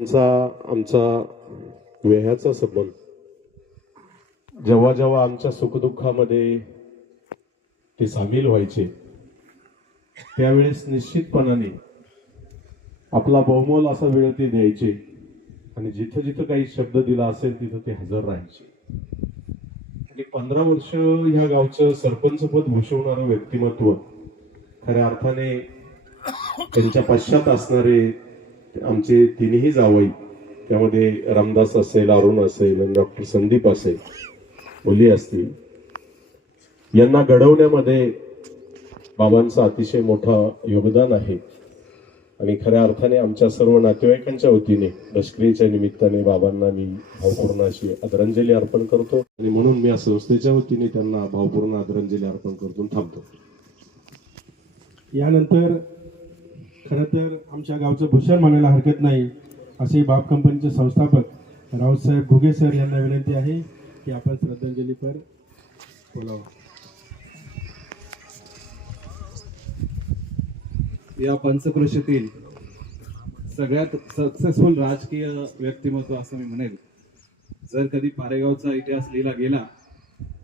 त्यांचा आमचा वेह्याचा संबंध. जेव्हा जेव्हा आमच्या सुखदुःखामध्ये ते सामील व्हायचे त्यावेळेस निश्चितपणाने आपला बहुमोल असा वेळ ते द्यायचे आणि जिथं जिथं काही शब्द दिला असेल तिथं ते हजर राहायचे. आणि पंधरा वर्ष ह्या गावचं सरपंचपद भूषवणारं व्यक्तिमत्व खऱ्या अर्थाने त्यांच्या पश्चात असणारे आमचे तिन्ही जावई त्यामध्ये रामदास असेल अरुण असेल आणि डॉक्टर संदीप असेल मुली असतील. यांना घडवण्यामध्ये बाबांचं अतिशय मोठं योगदान आहे. आणि खऱ्या अर्थाने आमच्या सर्व नातेवाईकांच्या वतीने लष्करीच्या निमित्ताने बाबांना मी भावपूर्ण अशी आदरांजली अर्पण करतो. आणि म्हणून मी या संस्थेच्या वतीने त्यांना भावपूर्ण आदरांजली अर्पण करून थांबतो. यानंतर खरं तर आमच्या गावचं भूषण म्हणायला हरकत नाही असे बाप कंपनीचे संस्थापक रावसाहेब घुगे सर यांना विनंती आहे की आपण श्रद्धांजलीपर बोलावं. या पंचक्रोशीतील सगळ्यात सक्सेसफुल राजकीय व्यक्तिमत्व असं मी म्हणेल. जर कधी पारेगावचा इतिहास लिहिला गेला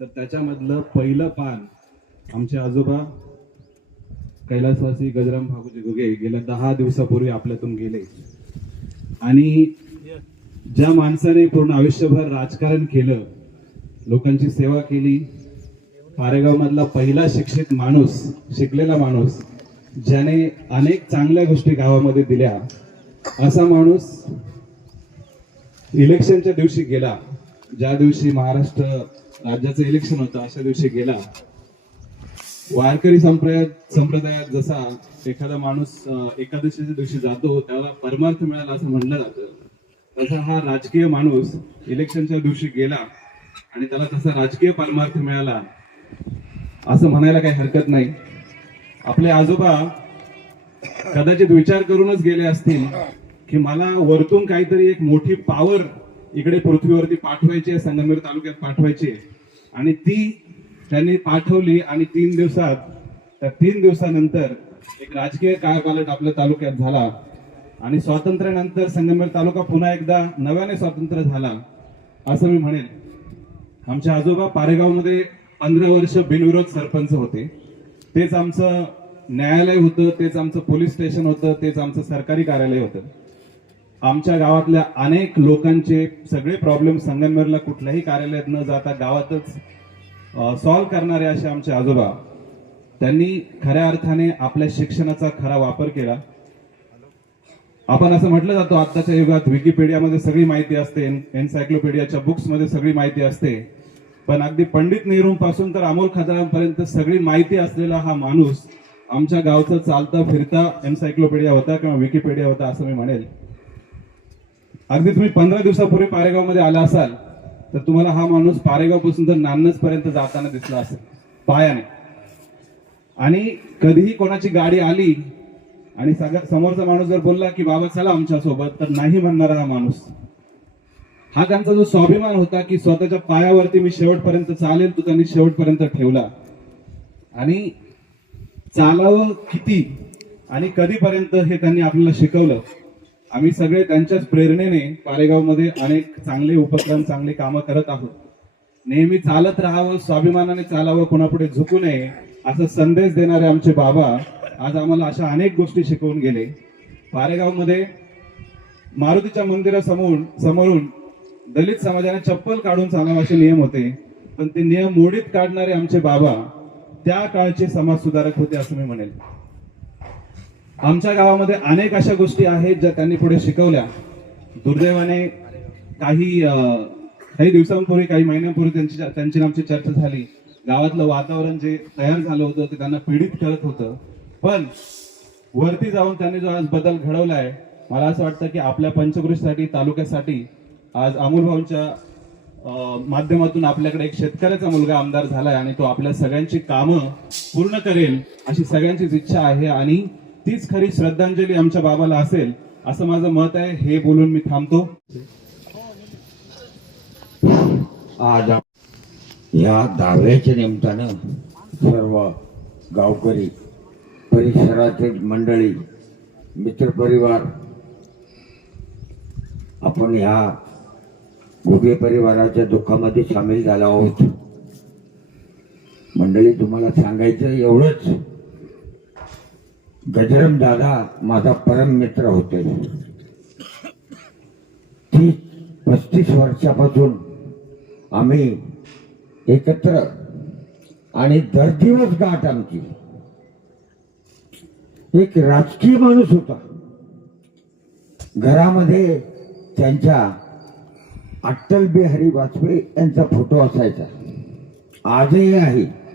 तर त्याच्यामधलं पहिलं पान आमचे आजोबा कैलासवासी गजराम भागूजी घुगे गेल्या दहा दिवसापूर्वी आपल्यातून गेले. आणि ज्या माणसाने पूर्ण आयुष्यभर राजकारण केलं लोकांची सेवा केली पारेगाव मधला पहिला शिक्षित माणूस शिकलेला माणूस ज्याने अनेक चांगल्या गोष्टी गावामध्ये दिल्या असा माणूस इलेक्शनच्या दिवशी गेला. ज्या दिवशी महाराष्ट्र राज्याचं इलेक्शन होतं अशा दिवशी गेला. वारकरी संप्रदाय संप्रदायात जसा एखादा माणूस एकादशीच्या दिवशी जातो त्याला परमार्थ मिळाला असं म्हणलं जातं. तसा हा राजकीय माणूस इलेक्शनच्या दिवशी गेला आणि त्याला तसा राजकीय परमार्थ मिळाला असं म्हणायला काही हरकत नाही. आपले आजोबा कदाचित विचार करूनच गेले असतील की मला वरतून काहीतरी एक मोठी पावर इकडे पृथ्वीवरती पाठवायची आहे संगमेर तालुक्यात पाठवायची आणि ती त्यांनी पाठवली आणि तीन दिवसात त्या तीन दिवसानंतर एक राजकीय काळपालट आपल्या तालुक्यात झाला. आणि स्वातंत्र्यानंतर संगमेर तालुका पुन्हा एकदा नव्याने स्वातंत्र्य झाला असं मी म्हणेन. आमच्या आजोबा पारेगावमध्ये पंधरा वर्ष बिनविरोध सरपंच होते. तेच आमचं न्यायालय होतं तेच आमचं पोलीस स्टेशन होतं तेच आमचं सरकारी कार्यालय होतं. आमच्या गावातल्या अनेक लोकांचे सगळे प्रॉब्लेम संगमेरला कुठल्याही कार्यालयात न जाता गावातच सॉल्व्ह करणारे असे आमचे आजोबा त्यांनी खऱ्या अर्थाने आपल्या शिक्षणाचा खरा वापर केला. आपण असं म्हटलं जातो आताच्या युगात विकिपीडियामध्ये सगळी माहिती असते एन्सायक्लोपीडियाच्या बुक्समध्ये सगळी माहिती असते. पण अगदी पंडित नेहरूंपासून तर अमोल खताळांपर्यंत सगळी माहिती असलेला हा माणूस आमच्या गावचा चालता फिरता एन्सायक्लोपीडिया होता किंवा विकिपीडिया होता असं मी म्हणेल. अगदी तुम्ही पंधरा दिवसापूर्वी पारेगावमध्ये आला असाल तर तुम्हाला हा माणूस पारेगावपासून तर नान्नज पर्यंत जाताना दिसला असेल. पायाने. आणि कधीही कोणाची गाडी आली आणि सगळ्या समोरचा माणूस जर बोलला की बाबा चला आमच्यासोबत तर नाही म्हणणारा हा माणूस. हा त्यांचा जो स्वाभिमान होता की स्वतःच्या पायावरती मी शेवटपर्यंत चालेल तो त्यांनी शेवटपर्यंत ठेवला. आणि चालावं किती आणि कधीपर्यंत हे त्यांनी आपल्याला शिकवलं? आम्ही सगळे त्यांच्याच प्रेरणेने पारेगावमध्ये अनेक चांगले उपक्रम चांगले कामं करत आहोत. नेहमी चालत राहावं स्वाभिमानाने चालावं कोणापुढे झुकू नये असा संदेश देणारे आमचे बाबा आज आम्हाला अशा अनेक गोष्टी शिकवून गेले. पारेगावमध्ये मारुतीच्या मंदिरासमोर समोरून दलित समाजाने चप्पल काढून चालावं असे नियम होते. पण ते नियम मोडीत काढणारे आमचे बाबा त्या काळचे समाज सुधारक होते असं मी म्हणेल. आमच्या गावामध्ये अनेक अशा गोष्टी आहेत ज्या त्यांनी पुढे शिकवल्या. दुर्दैवाने काही अं, काही दिवसांपूर्वी काही महिन्यांपूर्वी त्यांची त्यांची आमची चर्चा झाली. गावातलं वातावरण जे तयार झालं होतं ते त्यांना पीडित करत होतं. पण वरती जाऊन त्यांनी जो आज बदल घडवलाय मला असं वाटतं की आपल्या पंचकृषीसाठी तालुक्यासाठी आज अमोल भाऊंच्या माध्यमातून आपल्याकडे एक शेतकऱ्याचा मुलगा आमदार झालाय आणि तो आपल्या सगळ्यांची कामं पूर्ण करेल अशी सगळ्यांचीच इच्छा आहे आणि तीच खरी श्रद्धांजली आमच्या बाबाला असेल असं माझं मत आहे. हे बोलून मी थांबतो. आज या दाव्याच्या निमित्तानं सर्व गावकरी परिसरातील मंडळी मित्रपरिवार आपण ह्या घुगे परिवाराच्या दुःखामध्ये सामील झालो आहोत. मंडळी तुम्हाला सांगायचं एवढंच. गजरम दादा माझा परम मित्र होते. तीस पस्तीस वर्षापासून आम्ही एकत्र आणि दर दिवस गाठ आमची. एक राजकीय माणूस होता. घरामध्ये त्यांच्या अटल बिहारी वाजपेयी यांचा फोटो असायचा. आजही आहे.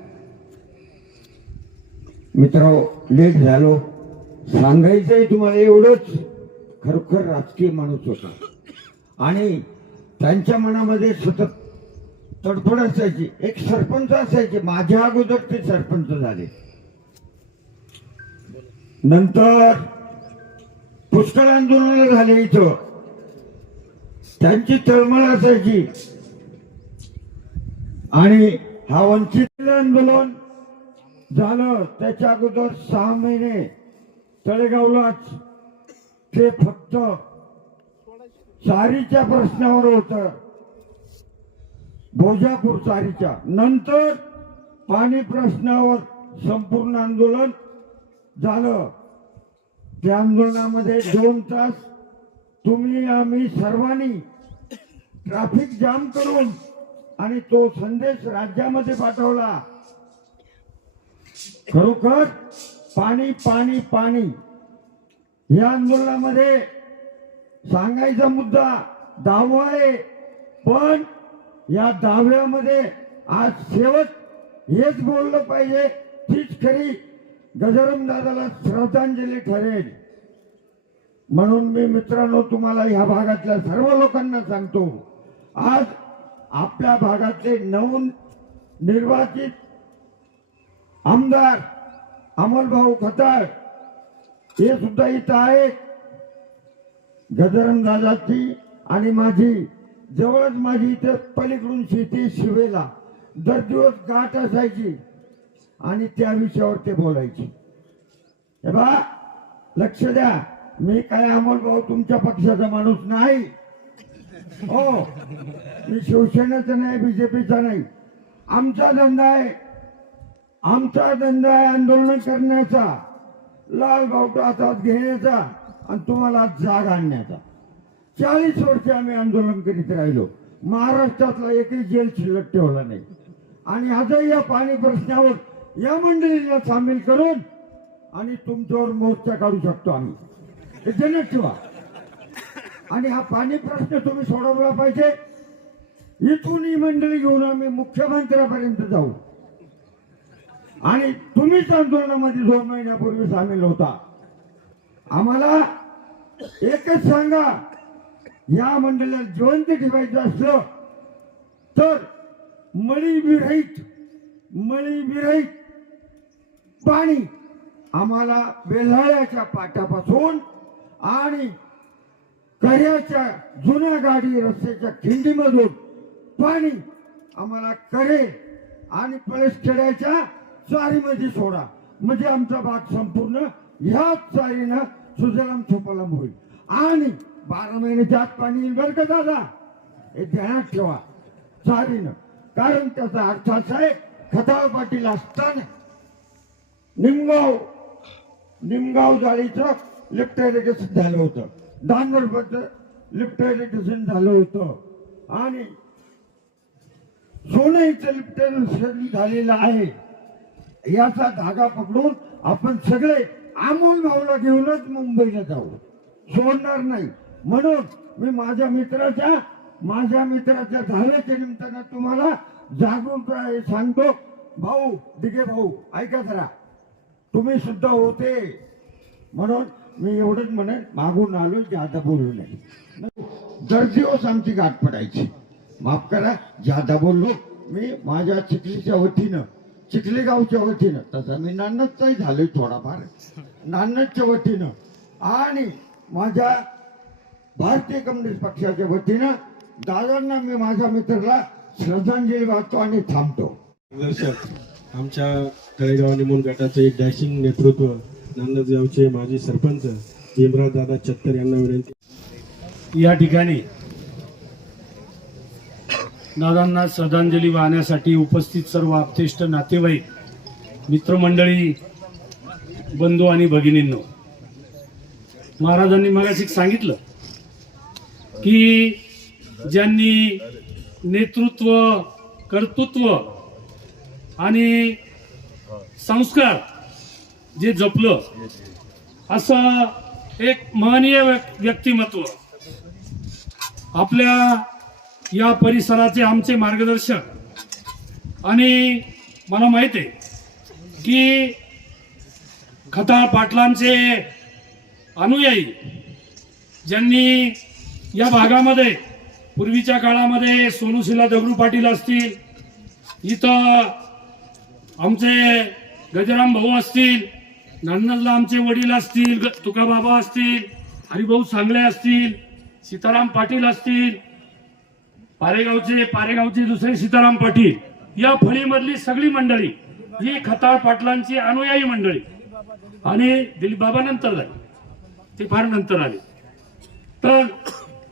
मित्र लेट झालो. सांगायचंय तुम्हाला एवढंच. खरोखर राजकीय माणूस होता. आणि त्यांच्या मनामध्ये सतत तडफड असायची. एक सरपंच असायचे. माझ्या अगोदर ते सरपंच झाले. नंतर पुष्कळ आंदोलन झाले इथं. त्यांची तळमळ असायची. आणि हा वंचित आंदोलन झालं. त्याच्या अगोदर सहा महिने तळेगावलाच ते फक्त चारीच्या प्रश्नावर होत. भोजापूर चारीच्या. नंतर पाणी प्रश्नावर संपूर्ण आंदोलन झालं. त्या आंदोलनामध्ये दोन तास तुम्ही आम्ही सर्वांनी ट्रॅफिक जाम करून आणि तो संदेश राज्यामध्ये पाठवला. खरोखर पाणी पाणी पाणी. या आंदोलनामध्ये सांगायचा मुद्दा दावा आहे पण या दाव्यामध्ये आज शेवट हेच बोललं पाहिजे तीच खरी गजरम दादाला श्रद्धांजली ठरेल. म्हणून मी मित्रांनो तुम्हाला ह्या भागातल्या सर्व लोकांना सांगतो आज आपल्या भागातले नवून निर्वाचित आमदार अमलभाऊ खताळ हे सुद्धा इथं आहेत. गजरम दादाची आणि माझी जवळच माझी इथे पलीकडून शेती शिवेला. दर दिवस गाठ असायची आणि त्या विषयावर ते बोलायचे. हे बा लक्ष द्या. मी काय अमोल भाऊ तुमच्या पक्षाचा माणूस नाही. हो मी शिवसेनेचा नाही बीजेपीचा नाही. आमचा धंदा आहे आमचा धंदा आहे आंदोलन करण्याचा. लाल बावटा हातात घेण्याचा आणि तुम्हाला जाग आणण्याचा. चाळीस वर्ष आम्ही आंदोलन करीत राहिलो. महाराष्ट्रातला एकही जेल शिल्लक ठेवला नाही. आणि आजही या पाणी प्रश्नावर या मंडळीला सामील करून आणि तुमच्यावर मोर्चा काढू शकतो आम्ही. हे ध्यानात ठेवा. आणि हा पाणी प्रश्न तुम्ही सोडवला पाहिजे. इथून ही मंडळी घेऊन आम्ही मुख्यमंत्र्यापर्यंत जाऊ. आणि तुम्हीच आंदोलनामध्ये दोन महिन्यापूर्वी सामील होता. आम्हाला एकच सांगा या मंडळाला जिवंत ठेवायचं असलं तर मळी विरहित मळी विरहित पाणी आम्हाला बेल्हाळ्याच्या पाट्यापासून आणि कऱ्याच्या जुन्या गाडी रस्त्याच्या खिंडीमधून पाणी आम्हाला करे आणि पळसखेड्याच्या चारीमध्ये सोडा. म्हणजे आमचा भाग संपूर्ण ह्याच चारीनं सुजलाम सुफलाम होईल. आणि बारा महिने त्यात पाणी येईल बरं का दादा? हे ध्यानात ठेवा. चारीनं कारण त्याचा अर्थ असा आहे खताळ पाटील असताना निमगाव निमगाव जाळीचं लिफ्ट इरिगेशन झालं होतं. दानरबचं लिफ्ट इरिगेशन झालं होतं. आणि सोन्याचं लिफ्ट इरिगेशन झालेलं आहे. याचा धागा पकडून आपण सगळे अमोल भाऊला घेऊनच मुंबईला जाऊ. सोडणार नाही. म्हणून मी माझ्या मित्राच्या माझ्या मित्राच्या धाव्याच्या निमित्तानं तुम्हाला जागरूक हे सांगतो. भाऊ दिघे भाऊ ऐका जरा. तुम्ही सुद्धा होते. म्हणून मी एवढंच म्हणेन मागून आलो जादा बोलू नये. दर दिवस आमची गाठ पडायची. माफ करा जादा बोललो मी माझ्या चिखलीच्या वतीनं चिखली गावच्या वतीनं तसं मी नान्नजचाही झालोय थोडाफार. नान्नजच्या वतीनं आणि माझ्या भारतीय कम्युनिस्ट पक्षाच्या वतीनं दादांना मी माझ्या मित्राला श्रद्धांजली वाहतो आणि थांबतो. दर्शक आमच्या तळेगाव निमून गटाचे एक डॅशिंग नेतृत्व नांदगावचे माजी सरपंच भीमराव दादा चत्तर यांना विनंती. या ठिकाणी दादांना श्रद्धांजली वाहण्यासाठी उपस्थित सर्व आपतेष्ट नातेवाईक मित्रमंडळी बंधू आणि भगिनींनो महाराजांनी मगाशी सांगितलं की ज्यांनी नेतृत्व कर्तृत्व आणि संस्कार जे जपलं असं एक महनीय व्यक्तिमत्व आपल्या या परिसराचे आमचे मार्गदर्शक. आणि मला माहिती आहे की खताळ पाटलांचे अनुयायी ज्यांनी या भागामध्ये पूर्वीच्या काळामध्ये सोनुशिला दगडू पाटील असतील इथं आमचे गजराम भाऊ असतील नांदला आमचे वडील असतील ग- तुकाबाबा असतील हरिभाऊ सांगले असतील सीताराम पाटील असतील पारेगावचे पारेगावचे दुसरे सीताराम पाटील या फळीमधली सगळी मंडळी ही खताळ पाटलांची अनुयायी मंडळी. आणि दिलीपबाबा नंतर झाले. ते फार नंतर आले. तर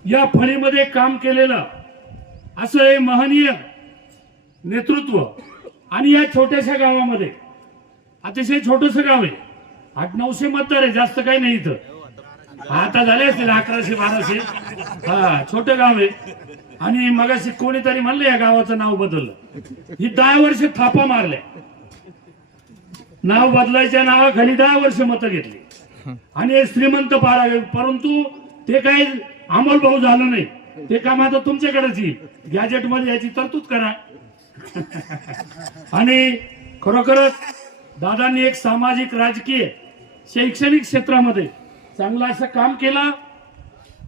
या फळीमध्ये काम केलेलं असं हे महनीय नेतृत्व आणि या छोट्याशा गावामध्ये अतिशय छोटस गाव आहे. आठ नऊशे मतदार आहे जास्त काही नाही इथं. आता झाले असतील अकराशे बाराशे. हा छोटं गाव आहे. आणि मगाशी कोणीतरी म्हणलं या गावाचं नाव बदललं. ही दहा वर्ष थापा मारल्या. नाव बदलायच्या नावाखाली दहा वर्ष मतं घेतली. आणि हे श्रीमंत पारा परंतु ते काही अमोल भाऊ झालं नाही. ते काम आता तुमच्याकडेच येईल. गॅजेटमध्ये याची तरतूद करा. आणि खरोखरच दादांनी एक सामाजिक राजकीय शैक्षणिक क्षेत्रामध्ये चांगलं असं काम केलं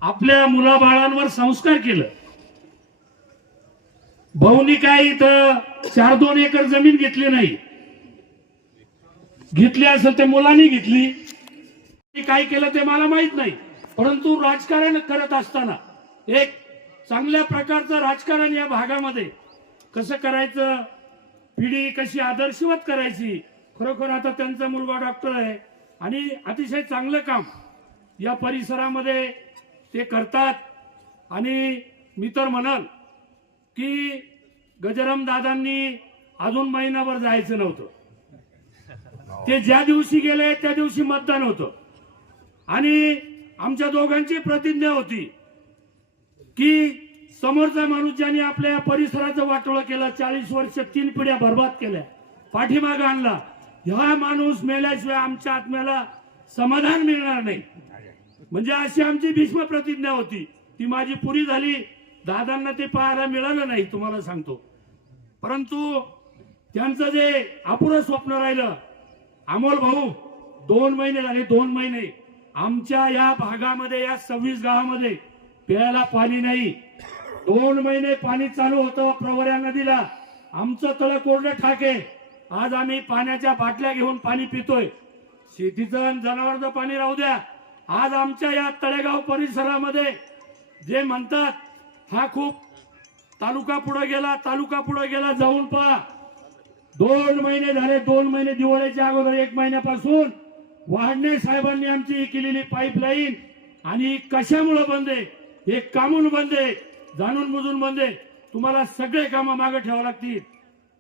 आपल्या मुलाबाळांवर संस्कार केलं. भाऊनी काय इथं चार दोन एकर जमीन घेतली नाही. घेतली असेल ते मुलांनी घेतली. काय केलं ते मला माहीत नाही. परंतु राजकारण करत असताना एक चांगल्या प्रकारचं राजकारण या भागामध्ये कसं करायचं पिढी कशी आदर्शवत करायची खरोखर आता त्यांचा मुलगा डॉक्टर आहे आणि अतिशय चांगलं काम या परिसरामध्ये ते करतात. आणि मी तर म्हणाल की गजराम दादांनी अजून महिनाभर जायचं नव्हतं. ते ज्या दिवशी गेले त्या दिवशी मतदान होतं. आणि आमच्या दोघांची प्रतिज्ञा होती की समोरचा माणूस ज्याने आपल्या या परिसराचं वाटोळं केलं चाळीस वर्ष तीन पिढ्या बर्बाद केल्या पाठीमागं आणला हा माणूस मेल्याशिवाय आमच्या आत्म्याला समाधान मिळणार नाही. म्हणजे अशी आमची भीष्म प्रतिज्ञा होती. ती माझी पुरी झाली. दादांना ते पाहायला मिळालं नाही तुम्हाला सांगतो. परंतु त्यांचं जे अपुरं स्वप्न राहिलं अमोल भाऊ दोन महिने झाले दोन महिने. आमच्या या भागामध्ये या सव्वीस गावामध्ये प्यायला पाणी नाही. दोन महिने पाणी चालू होतं प्रवऱ्या नदीला. आमचं तळ कोरडं ठाके आज आम्ही पाण्याच्या बाटल्या घेऊन पाणी पितोय. शेतीचं जनावरचं पाणी राहू द्या. आज आमच्या या तळेगाव परिसरामध्ये जे म्हणतात हा खूप तालुका पुढे गेला तालुका पुढे गेला जाऊन पहा. दोन महिने झाले दोन महिने दिवाळीच्या अगोदर एक महिन्यापासून वाढणे साहेबांनी आमची ही केलेली पाईपलाईन आणि कशामुळं बंद आहे? हे कामून बंद आहे जाणून बुजून बंद आहे. तुम्हाला सगळे कामं मागे ठेवावं लागतील.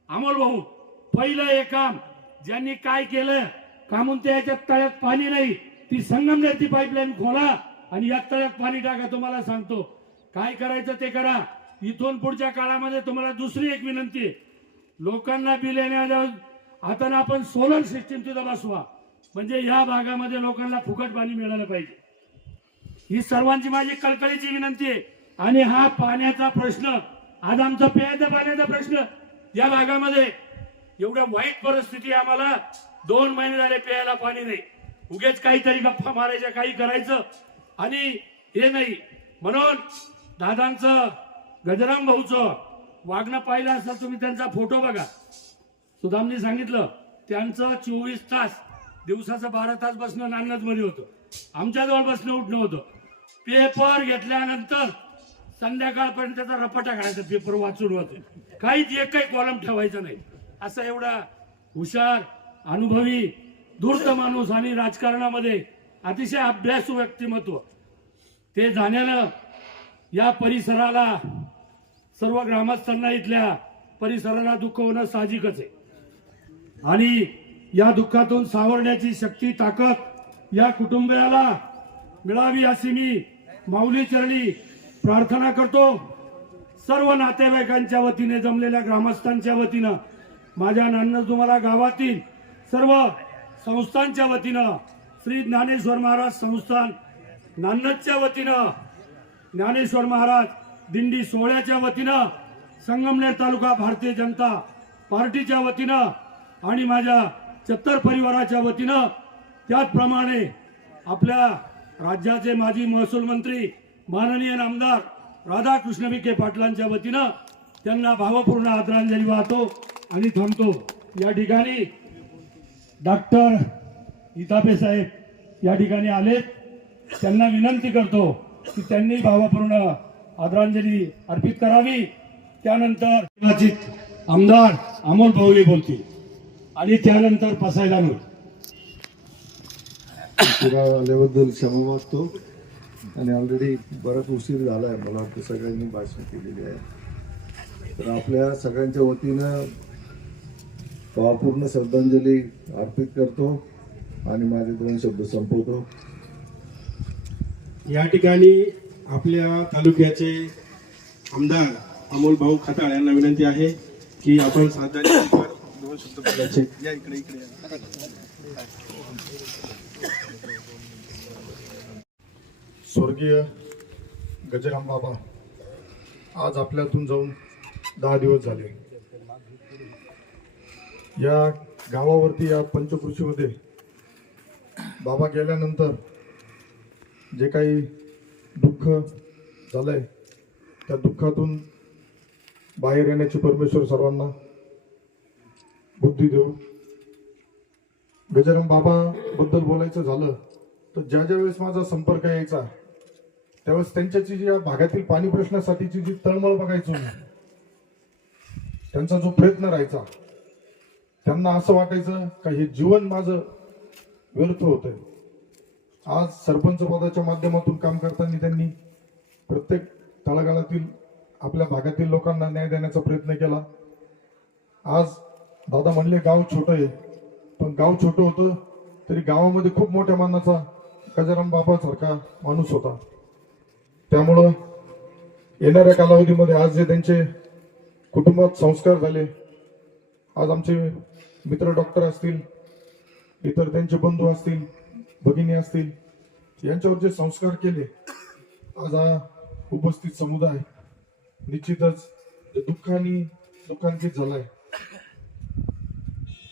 अमोल भाऊ पहिलं हे काम ज्यांनी काय केलं कामून ते याच्यात तळ्यात पाणी नाही. ती संगमनेरची पाईपलाईन खोला आणि या तळ्यात पाणी टाका तुम्हाला सांगतो. काय करायचं ते करा. इथून पुढच्या काळामध्ये तुम्हाला दुसरी एक विनंती आहे. लोकांना बिल येण्या आता ना आपण सोलर सिस्टीम तिथं बसवा. म्हणजे ह्या भागामध्ये लोकांना फुकट पाणी मिळालं पाहिजे. ही सर्वांची माझी कळकळीची विनंती आहे. आणि हा पाण्याचा प्रश्न आज आमचा प्यायचा पाण्याचा प्रश्न या भागामध्ये एवढ्या वाईट परिस्थिती आम्हाला दोन महिने झाले प्यायला पाणी नाही. उगेच काहीतरी गप्पा मारायच्या काही करायचं. आणि हे नाही म्हणून दादांचं गजराम भाऊचं वागणं पाहिलं असं तुम्ही त्यांचा फोटो बघा. सुदामनी सांगितलं त्यांचं चोवीस तास दिवसाचं बारा तास बसणं नांदच मध्ये होतं. आमच्याजवळ बसणं उठणं होतं. पेपर घेतल्यानंतर संध्याकाळपर्यंत त्याचा रपाटा काढायचा पेपर वाचून होते काहीच एक काही कॉलम ठेवायचा नाही. असं एवढा हुशार अनुभवी धूर्त माणूस आणि राजकारणामध्ये अतिशय अभ्यासू व्यक्तिमत्व. ते जाण्यानं या परिसराला सर्व ग्रामस्थांना इथल्या परिसराला दुःख होणं साहजिकच आहे. आणि या दुःखातून सावरण्याची शक्ती ताकद या कुटुंबियाला मिळावी अशी मी माऊली चरणी प्रार्थना करतो. सर्व नातेवाईकांच्या वतीने जमलेल्या ग्रामस्थांच्या वतीनं माझ्या नान्न तुम्हाला गावातील सर्व संस्थांच्या वतीनं श्री ज्ञानेश्वर महाराज संस्थान नान्नजच्या वतीनं ज्ञानेश्वर महाराज दिंडी सोहळ्याच्या वतीनं संगमनेर तालुका भारतीय जनता पार्टीच्या वतीनं आणि माझ्या चत्तर परिवाराच्या वतीनं त्याचप्रमाणे आपल्या राज्याचे माजी महसूल मंत्री माननीय आमदार राधाकृष्ण विखे पाटलांच्या वतीनं त्यांना भावपूर्ण आदरांजली वाहतो आणि थांबतो. या ठिकाणी डॉक्टर इतापे साहेब या ठिकाणी आलेत त्यांना विनंती करतो की त्यांनी भावापूर्ण आदरांजली अर्पित करावी. त्यानंतर निर्वाचित आमदार अमोल भाऊली बोलतील आणि त्यानंतर पसायला मिळेल आल्याबद्दल क्षमा मागतो. आणि ऑलरेडी बराच उशीर झाला आहे मला वाटतं सगळ्यांनी भाषण केलेली आहे. तर आपल्या सगळ्यांच्या वतीनं भावपूर्ण श्रद्धांजली अर्पित करतो आणि माझे दोन शब्द संपवतो. या ठिकाणी आपल्या तालुक्याचे आमदार अमोल भाऊ खताळ यांना विनंती आहे की आपण श्रद्धांजलीवर दोन शब्द बोलायचे. या इकडे इकडे. स्वर्गीय गजराम बाबा आज आपल्यातून जाऊन दहा दिवस झाले. या गावावरती या पंचकृषीमध्ये बाबा गेल्यानंतर जे काही दुःख झालंय त्या दुःखातून बाहेर येण्याची परमेश्वर सर्वांना बुद्धी देऊ गजाराम बाबा बद्दल बोलायचं झालं तर ज्या ज्या वेळेस माझा संपर्क यायचा त्यावेळेस त्यांच्याची जी या भागातील पाणी प्रश्नासाठीची जी तळमळ बघायचो त्यांचा जो प्रयत्न राहायचा त्यांना असं वाटायचं का हे जीवन माझं व्यर्थ आहे आज सरपंच पदाच्या माध्यमातून काम करताना त्यांनी प्रत्येक तळागाळातील आपल्या भागातील लोकांना न्याय देण्याचा प्रयत्न केला. आज दादा म्हणले गाव छोटं आहे. पण गाव छोटं होतं तरी गावामध्ये खूप मोठ्या मानाचा गजाराम बाबासारखा माणूस होता. त्यामुळं येणाऱ्या कालावधीमध्ये आज जे त्यांचे कुटुंबात संस्कार झाले आज आमचे मित्र डॉक्टर असतील इतर त्यांचे बंधू असतील भगिनी असतील यांच्यावर जे संस्कार केले आज हा उपस्थित समुदाय निश्चितच दुःखाने दुःखांकित झालाय.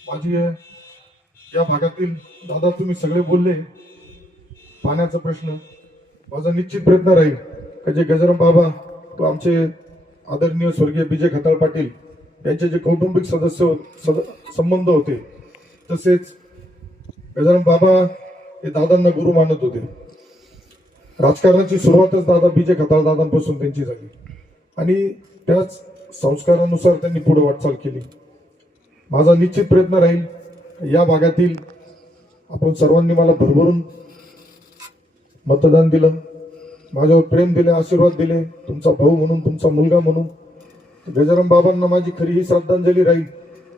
माझी या भागातील दादा तुम्ही सगळे बोलले पाण्याचा प्रश्न. माझा निश्चित प्रयत्न राहील का जे गजराम बाबा आमचे आदरणीय स्वर्गीय विजय खताळ पाटील यांचे जे कौटुंबिक सदस्य सद संबंध होते तसेच गजानन बाबा हे दादांना गुरु मानत होते. राजकारणाची सुरुवातच दादा बीजे खताळ दादांपासून त्यांची झाली. आणि त्याच संस्कारानुसार त्यांनी पुढे वाटचाल केली. माझा निश्चित प्रयत्न राहील या भागातील आपण सर्वांनी मला भरभरून मतदान दिलं माझ्यावर प्रेम दिले आशीर्वाद दिले तुमचा भाऊ म्हणून तुमचा मुलगा म्हणून. गजाराम बाबांना माझी खरी ही श्रद्धांजली राहील.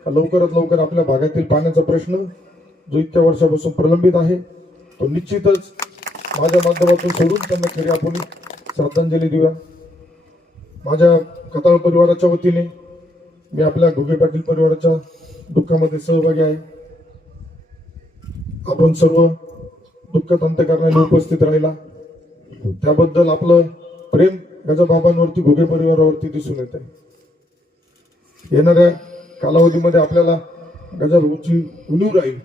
का लवकरात लवकर आपल्या भागातील पाण्याचा प्रश्न जो इतक्या वर्षापासून प्रलंबित आहे तो निश्चितच माझ्या माध्यमातून सोडून त्यांना खरी आपण श्रद्धांजली देऊया. माझ्या कताळ परिवाराच्या वतीने मी आपल्या घुगे पाटील परिवाराच्या दुःखामध्ये सहभागी आहे. आपण सर्व दुःखात अंत करण्याला उपस्थित राहिला. त्याबद्दल आपलं प्रेम गजाबाबांवरती घुगे परिवारावरती दिसून येत आहे येणाऱ्या कालावधीमध्ये आपल्याला गजाभाऊची उणीव राहील.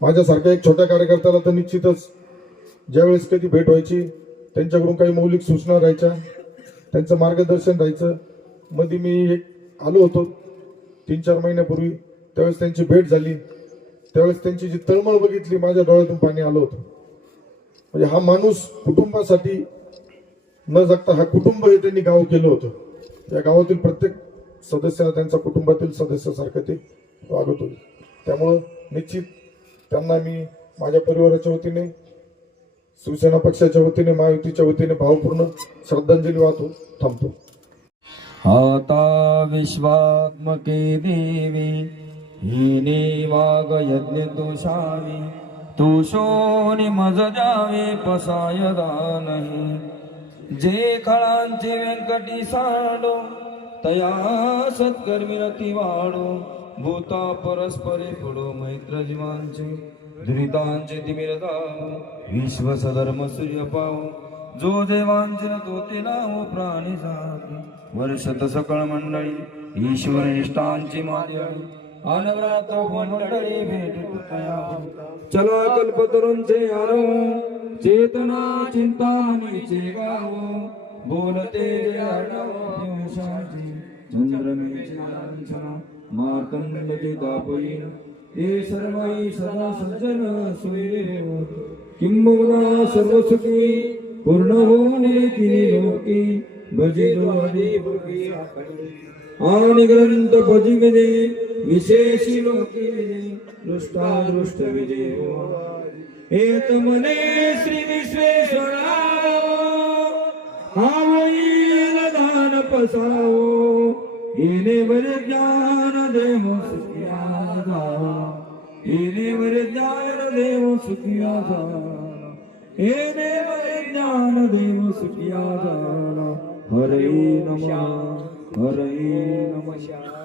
माझ्यासारख्या एक छोट्या कार्यकर्त्याला तर निश्चितच ज्यावेळेस कधी भेट व्हायची त्यांच्याकडून काही मौलिक सूचना राहायच्या त्यांचं मार्गदर्शन राहायचं. मध्ये मी एक आलो होतो तीन चार महिन्यापूर्वी त्यावेळेस त्यांची भेट झाली. त्यावेळेस त्यांची जी तळमळ बघितली माझ्या डोळ्यातून पाणी आलं होतं. म्हणजे हा माणूस कुटुंबासाठी न जगता हा कुटुंब हे त्यांनी गाव केलं होतं. या गावातील प्रत्येक सदस्य त्यांच्या कुटुंबातील सदस्यासारखं ते वागत होते त्यामुळं निश्चित त्यांना मी माझ्या परिवाराच्या वतीने शिवसेना पक्षाच्या वतीने महायुतीच्या वतीने भावपूर्ण श्रद्धांजली वाहतो थांबतो. आता विश्वात्मके देवी हिने वाग यज्ञ दोषावी तुषोनी मज जावे पसायदा नाही. जे खळांचे व्यंकटी साडो तया सत्कर्मी रती वाडो भूता परस्परे पुढो मैत्र जीवांचे दुरितांचे तिमिर विश्व सधर्म सूर्य पाव जो देवांचे तो ते नाव प्राणी जात. वर्षत सकळ मंडळी ईश्वर निष्ठांची मादळी अनवरात मंडळी भेट चला कल्पतरूंचे आरो चेतना चे गाव बोलते चंद्रमेचे लांछना मार्तंडचे तापई सर्वै सदा सज्जन सोयरे किंबहुना सर्वसुखी सुखी तिने लोकी भजे द्वारी भोगी भजिगने विशेषी लोकी दृष्टादृष्ट विजय हेत मने श्री विश्वेश्वरा हा પસાવો એને વરદાન દેવો સુખિયા થા એને વરદાન દેવો સુખિયા થા એને વરદાન દેવો સુખિયા થા હરે નમઃ હરે નમઃ